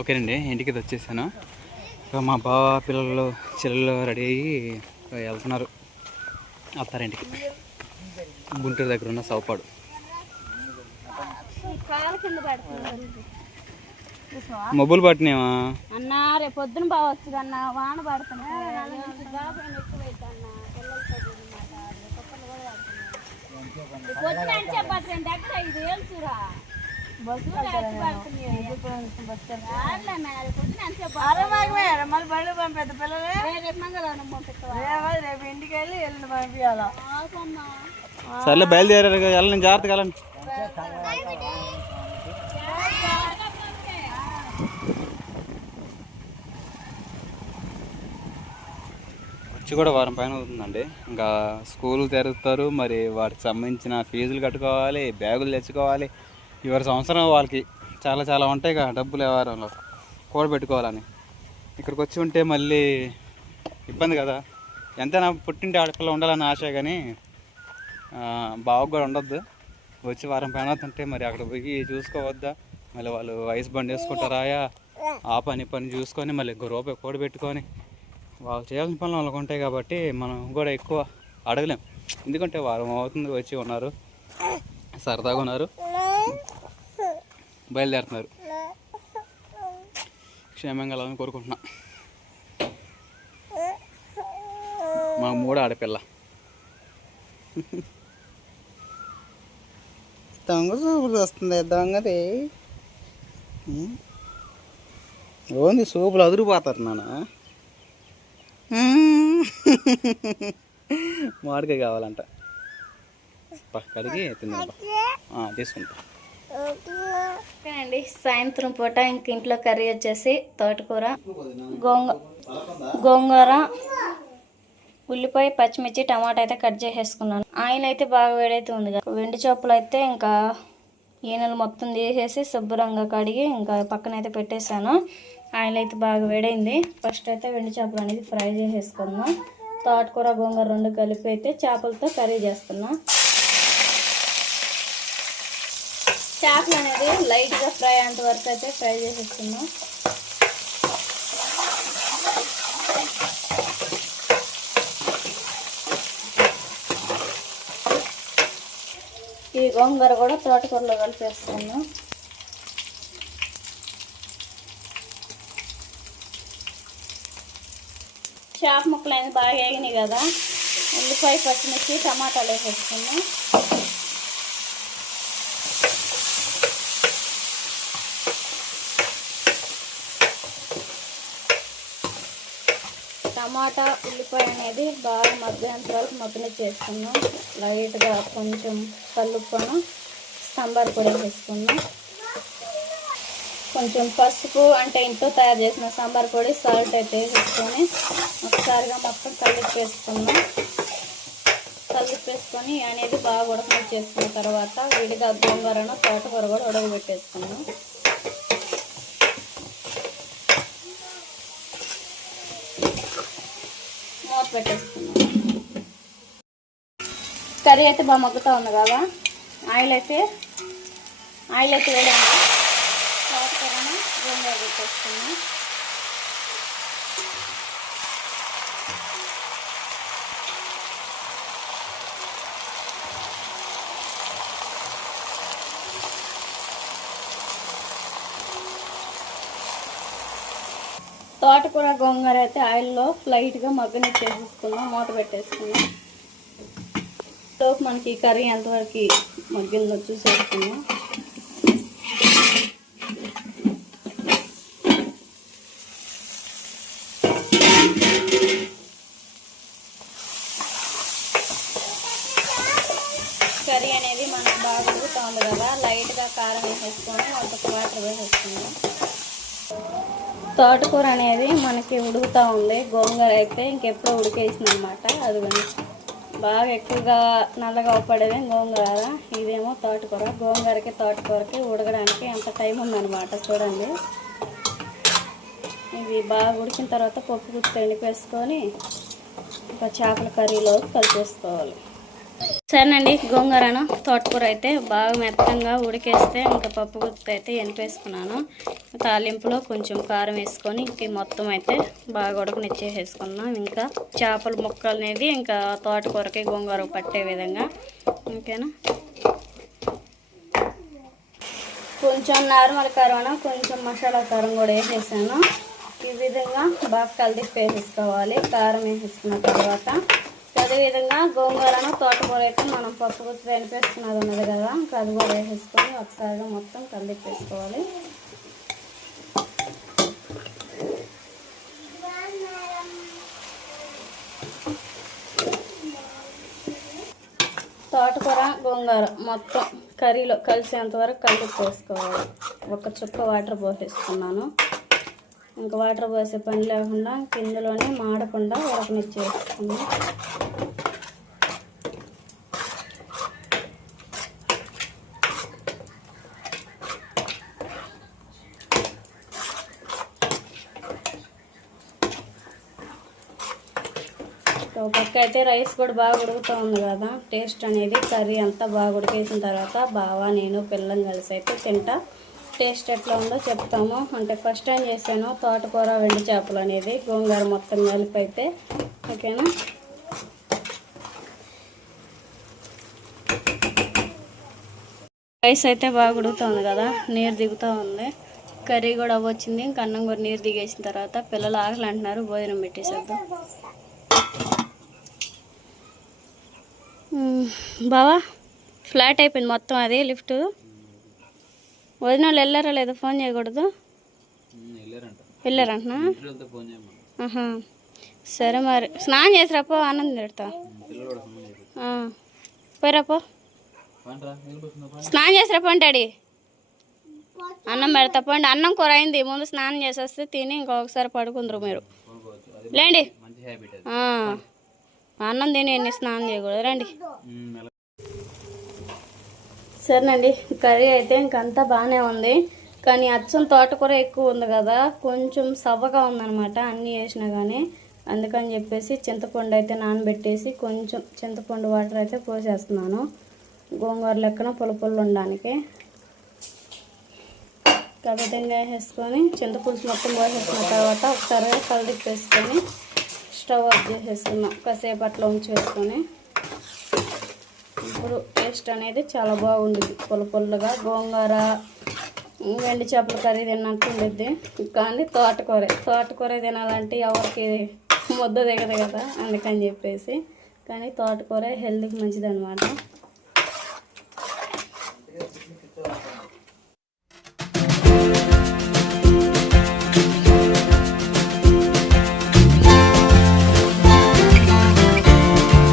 ఓకేనండి, ఇంటికి వచ్చేసాను. మా బావ పిల్లలు చెల్లెలు రెడీ అయ్యి వెళ్తున్నారు అత్తారింటికి. గుంటూరు దగ్గర ఉన్న సౌపాడు. మొబైల్ పట్టినేమా అన్నా? రేపు పొద్దున బావచ్చు అన్న, వాన పడుతున్నా. సర్లే బయలుదేరారు కదా, వెళ్ళండి, జాగ్రత్తగా వెళ్ళండి. వచ్చి కూడా వారం పైన అవుతుందండి. ఇంకా స్కూల్ తెరుస్తారు, మరి వాటికి సంబంధించిన ఫీజులు కట్టుకోవాలి, బ్యాగులు తెచ్చుకోవాలి. ఇవాళ సంవత్సరం వాళ్ళకి చాలా చాలా ఉంటాయి కదా డబ్బులు వ్యవహారంలో కూడబెట్టుకోవాలని. ఇక్కడికి వచ్చి ఉంటే మళ్ళీ ఇబ్బంది కదా. ఎంతైనా పుట్టింటి ఆడపిల్ల ఉండాలని ఆశ, కానీ బావకు కూడా ఉండొద్దు. వచ్చి వారం పైన అవుతుంటే మరి అక్కడ పోయి చూసుకోవద్దా? మళ్ళీ వాళ్ళు వయసు బండి వేసుకుంటారాయా, ఆ పని చూసుకొని మళ్ళీ ఇంకో రూపాయి కూడబెట్టుకొని వాళ్ళు చేయాల్సిన పనులు వాళ్ళకు ఉంటాయి. కాబట్టి మనం కూడా ఎక్కువ అడగలేం. ఎందుకంటే వారం అవుతుంది వచ్చి ఉన్నారు, సరదాగా ఉన్నారు, బయలుదేరుతున్నారు. క్షేమంగా వెళ్ళాలని కోరుకుంటున్నా. మా మూడు ఆడపిల్ల. దొంగ సూపులు వస్తుంది, దొంగది ఓన్లీ సూపులు అదిరిపోతారు నాన్న. మామిడికాయ కావాలంట, కడిగి తీసుకుంటా. ఓకేనండి, సాయంత్రం పూట ఇంక ఇంట్లో కర్రీ వచ్చేసి తోటకూర, గోంగూర, ఉల్లిపాయ, పచ్చిమిర్చి, టమాటా అయితే కట్ చేసేసుకున్నాను. ఆయిల్ అయితే బాగా వేడైతే ఉంది కదా. వెండి చేపలు అయితే ఇంకా ఈనెలు మొత్తం తీసేసి శుభ్రంగా కడిగి ఇంకా పక్కనైతే పెట్టేశాను. ఆయిల్ అయితే బాగా వేడైంది. ఫస్ట్ అయితే వెండి చేపలు అనేది ఫ్రై చేసేసుకున్నాం. తోటకూర, గోంగూర రెండు కలిపి అయితే చేపలతో కర్రీ చేస్తున్నా. చేపలు అనేది లైట్గా ఫ్రై అంత వరకు అయితే ఫ్రై చేసేసుకున్నాం. ఈ గోంగూర కూడా తోటకూరలో కలిపేస్తున్నాం. చేప ముక్కలు అనేది బాగా వేగినాయి కదా, ఉల్లిపాయ, పచ్చిమిర్చి, టమాటాలు వేసేసుకున్నాం. టమాటా, ఉల్లిపాయ అనేది బాగా మగ్గేంత వరకు మగ్గనిచ్చేసుకున్నాం. లైట్గా కొంచెం కల్లుప్పను, సాంబార్ పొడి వేసుకున్నాం. కొంచెం పసుపు, అంటే ఇంట్లో తయారు చేసిన సాంబార్ పొడి, సాల్ట్ అయితే వేసుకొని ఒకసారిగా మొత్తం కలిపేసుకున్నాం. కలిపేసుకొని అనేది బాగా ఉడకనిచ్చేసుకున్న తర్వాత విడిగా గోంగూరను, తోటకూర కూడా ఉడకబెట్టేసుకున్నాం. మూత పెట్టేసుకున్నాం. కర్రీ అయితే బాగా మగ్గుతూ ఉంది కదా. ఆయిల్ అయితే వేడండి. తోటకూరను, గోంగూర పెట్టేసుకున్నాం. తోటకూర, గోంగూర అయితే ఆయిల్లో లైట్గా మగ్గనిచ్చేసేసుకున్నాం. మూత పెట్టేసుకున్నాం. లోపు మనకి కర్రీ ఎంతవరకు మగ్గిందో చూసేసుకున్నాం. కర్రీ అనేది మనకు బాగా ఉడుకుతుంది కదా, లైట్గా కారం వేసేసుకొని ఒక వాటర్ వేసేసుకున్నాం. తోటకూర అనేది మనకి ఉడుకుతూ ఉంది. గోంగూర అయితే ఇంకెప్పుడో ఉడికేసింది అనమాట. అది బాగా ఎక్కువగా నల్లగా పడేది గోంగూర, ఇదేమో తోటకూర. గోంగూరకి తోటకూరకి ఉడకడానికి ఎంత టైం ఉందన్నమాట. చూడండి, ఇది బాగా ఉడికిన తర్వాత పప్పు గుత్తి ఎండిపేసుకొని ఇంకా చేపల కర్రీలో కలిపేసుకోవాలి. సరేనండి, గోంగూరను తోటకూర అయితే బాగా మెత్తంగా ఉడికేస్తే ఇంకా పప్పు గుత్తి అయితే ఎనిపేసుకున్నాను. తాలింపులో కొంచెం కారం వేసుకొని ఇంక మొత్తం అయితే బాగా ఉడకనిచ్చేసుకున్నాం. ఇంకా చేపల ముక్కలు అనేది ఇంకా తోటకూరకి గోంగూర పట్టే విధంగా. ఓకేనా, కొంచెం నార్మల్ కారం కొంచెం మసాలా కారం కూడా వేసేసాను. ఈ విధంగా బాగా కలిపి వేసేసుకోవాలి కారం వేసేసుకున్న తర్వాత. అదేవిధంగా గోంగూరను తోటకూర అయితే మనం పప్పు గుత్తి ఎనిపేసుకున్నది ఉన్నది కదా, ఇంకా అది కూడా వేసేసుకొని ఒకసారిగా మొత్తం కలిపి వేసుకోవాలి. తోటకూర గోంగూర మొత్తం కర్రీలో కలిసేంత వరకు కలిపి వేసుకోవాలి. ఒక చుక్క వాటర్ పోసేసుకున్నాను. ఇంకా వాటర్ పోసే పని లేకుండా కిందలోనే మాడకుండా ఉడకనిచ్చేసుకున్నాను. ఒక పక్క అయితే రైస్ కూడా బాగా ఉడుకుతూ ఉంది కదా, టేస్ట్ అనేది కర్రీ అంతా బాగా ఉడికేసిన తర్వాత బాగా నేను పిల్లలు కలిసి అయితే తింటా. టేస్ట్ ఎట్లా ఉందో చెప్తాము. అంటే ఫస్ట్ టైం చేశాను తోటకూర వెండి చేపలు అనేది గోంగూర మొత్తం కలిపి అయితే. ఓకేనా, రైస్ అయితే బాగా ఉడుకుతుంది కదా, నీరు దిగుతూ ఉంది. కర్రీ కూడా అవ్వచ్చింది. ఇంకా అన్నం కూడా నీరు దిగేసిన తర్వాత పిల్లలు ఆకలి అంటున్నారు, భోజనం పెట్టేసేద్దాం. బావా ఫ్లాట్ అయిపోయింది మొత్తం అది లిఫ్ట్. వదిన వాళ్ళు వెళ్ళారా లేదా, ఫోన్ చేయకూడదు? వెళ్ళారంటున్నా. సరే మరి స్నానం చేసిరాపో, ఆనందం పెడతా. పోయిరాపో, స్నానం చేసిరాపో అంటాడి. అన్నం పెడతా పోండి. అన్నం కూర అయింది, ముందు స్నానం చేసేస్తే తిని ఇంకొకసారి పడుకుందరు మీరు. లేండి, అన్నం తిని ఎన్ని స్నానం చేయకూడదు, రండి. సరేనండి, కర్రీ అయితే ఇంకంతా బాగానే ఉంది. కానీ అచ్చం తోటకూర ఎక్కువ ఉంది కదా, కొంచెం సవ్వగా ఉందన్నమాట అన్నీ వేసినా కానీ. అందుకని చెప్పేసి చింతపండు అయితే నానబెట్టేసి కొంచెం చింతపండు వాటర్ అయితే పోసేస్తున్నాను గోంగూర లెక్కన పులుపులు ఉండడానికి. విధంగా వేసేసుకొని చింతపులుసు మొత్తం పోసేసుకున్న తర్వాత ఒకసారి కలిపేసుకొని స్టవ్ ఆఫ్ చేసేసుకున్నాం. కాసేపు అట్లా ఉంచేసుకొని ఇప్పుడు టేస్ట్ అనేది చాలా బాగుంటుంది. పుల్లగా గోంగూర వెండి చేపల కర్రీ తిన్నట్టు ఉండిద్ది. కానీ తోటకూర తినాలంటే ఎవరికి ముద్ద దిగదు కదా, అందుకని చెప్పేసి. కానీ తోటకూర హెల్త్కి మంచిది అనమాట.